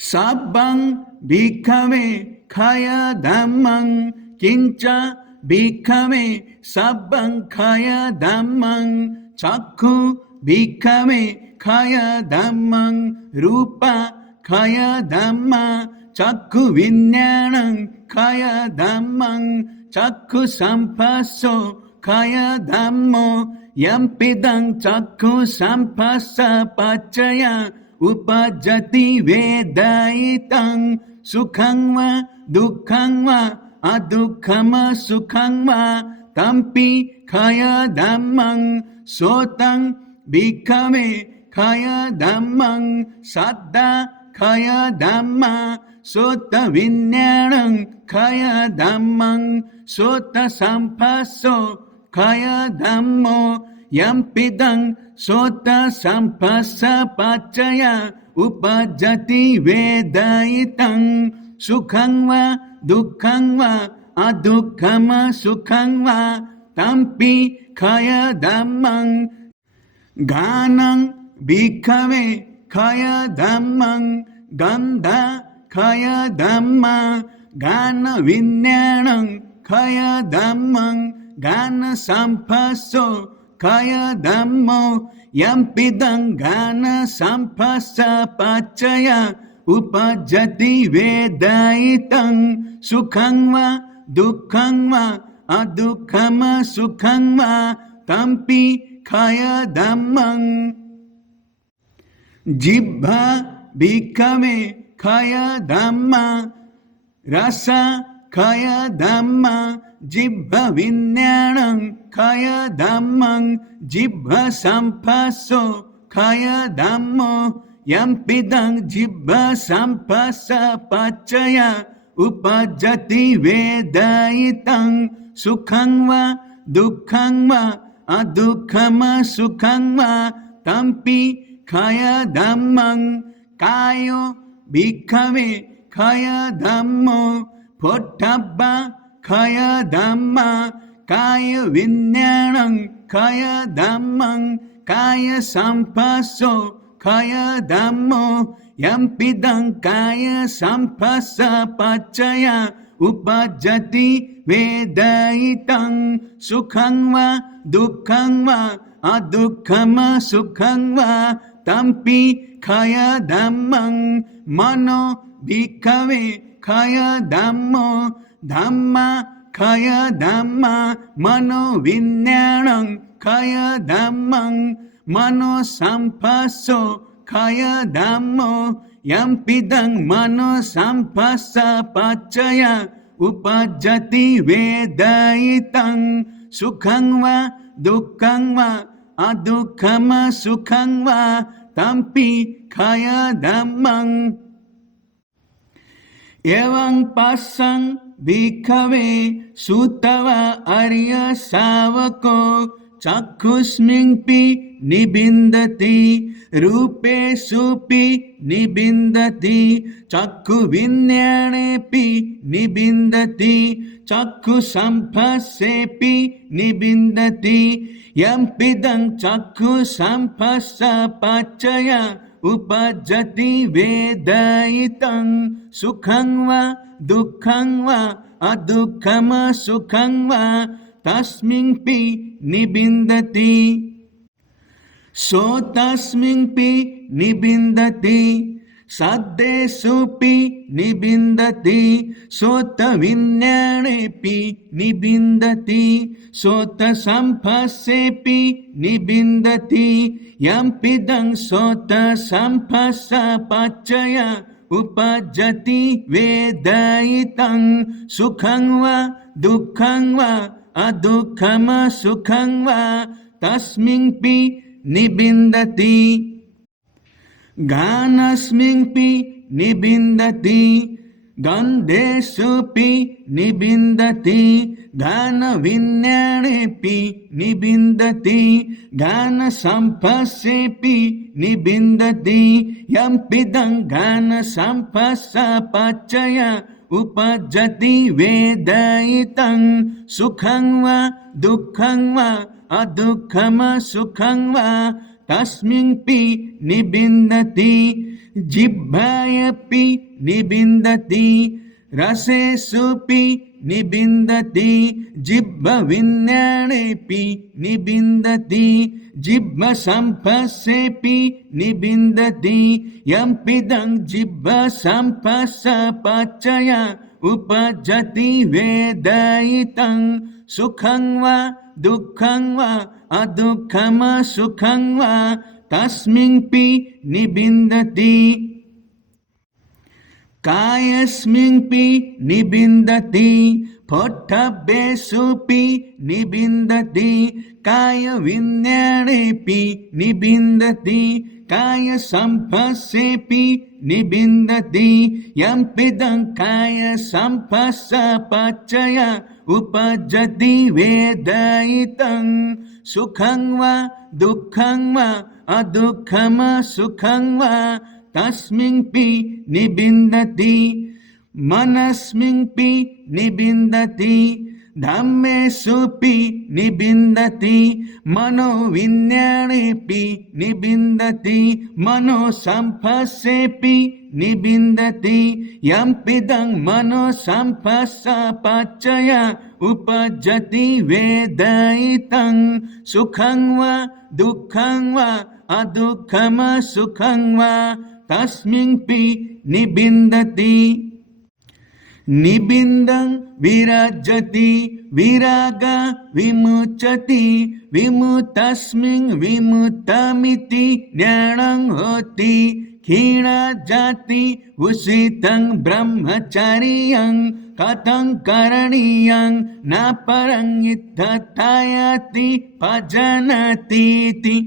sabbang bhikkhave khaya dhammang kincha bhikkhave sabbang khaya dhammang chakku bhikkhave khaya dhammang rupa khaya dhamma chakku vinnyanang khaya dhammang chakku sampasso khaya dhammo yampidang chakku sampassa paccaya upajjati vedayitang sukhang va dukkhang va adukkama sukhang va tampi khaya dhammang sotang bhikkhave khaya dhammang saddha khaya dhamma sota vinnyanang khaya dhammang sota sampasso khaya dhammo yampidang sota sampassa paccaya upajjati vedayitang sukhang va dukkhang va adukkama sukhang va tampi khaya dhammang ganang bhikkhave khaya dhammang gandha khaya dhamma gana vinnyanang khaya dhammang gana sampasso khaya dhammo yampidang gana sampassa paccaya upajjati vedayitang sukhang va dukkhang va adukkama sukhang va tampi khaya dhammang jibbha bhikkhave khaya dhamma rasa khaya dhamma jibbha vinnyanang khaya dhammang jibbha sampasso khaya dhammo yampidang jibbha sampassa paccaya upajjati vedayitang sukhang va dukkhang va adukkama sukhang va tampi khaya dhammang kayo bhikkhave khaya dhammo pottabba khaya dhamma kaya vinnyanang khaya dhammang kaya sampasso khaya dhammo yampidang kaya sampassa paccaya upajjati vedayitang sukhang va dukkhang va adukkama sukhang va tampi khaya dhammang mano bhikkhave khaya dhammo dhamma khaya dhamma mano vinnyanang khaya dhammang mano sampasso khaya dhammo yampidang mano sampassa paccaya upajjati vedayitang sukhang va dukkhang va adukkama sukhang va tampi khaya dhammang evang passang bhikkhave sutava arya savako chakhusmingpi nibindati rupe supi nibindati chakhu vinnyanepi nibindati chakhu sampassepi nibindati yampidang chakhu sampassa paccaya upajjati vedayitang sukhang va dukkhang va adukkama sukhang va tasmingpi nibindati so tasmingpi nibindati saddesupi nibindati sota vinnyanepi nibindati sota sampassepi nibindati yampidang sota sampassa paccaya upajjati vedayitang sukhang va dukkhang va adukkama sukhang va tasmingpi nibindati ganasmingpi nibindati gandesupi nibindati gana vinnyanepi nibindati gana sampassepi nibindati yampidang gana sampassa paccaya upajjati vedayitang sukhang va dukkhang va adukkama sukhang va tasmingpi nibindati जिह्वायपि निबिन्दति रसेषुपि निबिन्दति जिह्वविज्ञानेऽपि निबिन्दति जिह्वसम्पस्सेऽपि निबिन्दति यं पिदं जिह्वसम्पस्सपचय उपजति वेदयितं सुखं वा दुःखं वा अदुःखं सुखं वा तस्मिन्पि निबिन्दति कायस्मिन्पि निबिन्दति पोट्टभ्येषुपि निबिन्दति कायविज्ञानेऽपि निबिन्दति कायसम्पस्सेऽपि निबिन्दति यं पिदं कायसम्पस्सपचय उपजति वेदयितं सुखं वा दुःखं वा अदुःखं सुखं वा तस्मिन्पि निबिन्दति मनस्मिन्पि निबिन्दति धम्मेषुपि निबिन्दति मनोविज्ञानेऽपि निबिन्दति मनोसम्पस्सेऽपि निबिन्दति यं पिदं मनोसम्पस्सपचय उपजति वेदयितं सुखं वा दुःखं वा अदुःखं सुखं वा तस्मिन्पि निबिन्दति निबिन्दं विराजति विराग विमुच्यति विमुक्तस्मिन् विमुक्तमिति ज्ञानं होति क्षीणजाति उषितं ब्रह्मचर्यं कथं करणीयं न परं यथायति भजनतीति।